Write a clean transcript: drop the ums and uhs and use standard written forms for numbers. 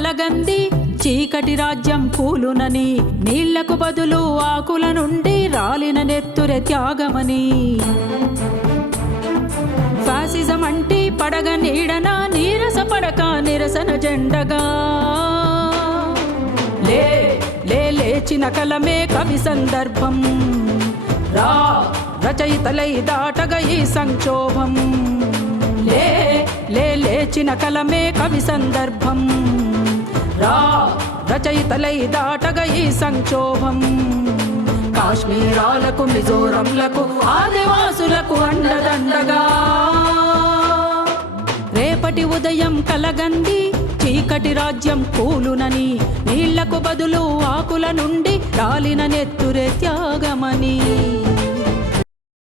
కలగంది చీకటి రాజ్యం కూలునని, నీళ్లకు బదులు ఆకుల నుండి రాలిన నెత్తురె త్యాగమని. ఫాసిజం అంటి పడగ నీడన నీరస పడక నిరసన జెండగా లేచిన కలమే కవి సందర్భం. రచయితలై దాటగ ఈ సంక్షోభం. లేచిన కలమే కవి సందర్భం. రచయితలై దాటగ ఈ సంక్షోభం. కాశ్మీరాలకు మిజోరంలకు ఆదివాసులకు అండదండగా రేపటి ఉదయం కలగంది చీకటి రాజ్యం కూలునని, నీళ్లకు బదులు ఆకుల నుండి రాలిన నెత్తురే త్యాగమని.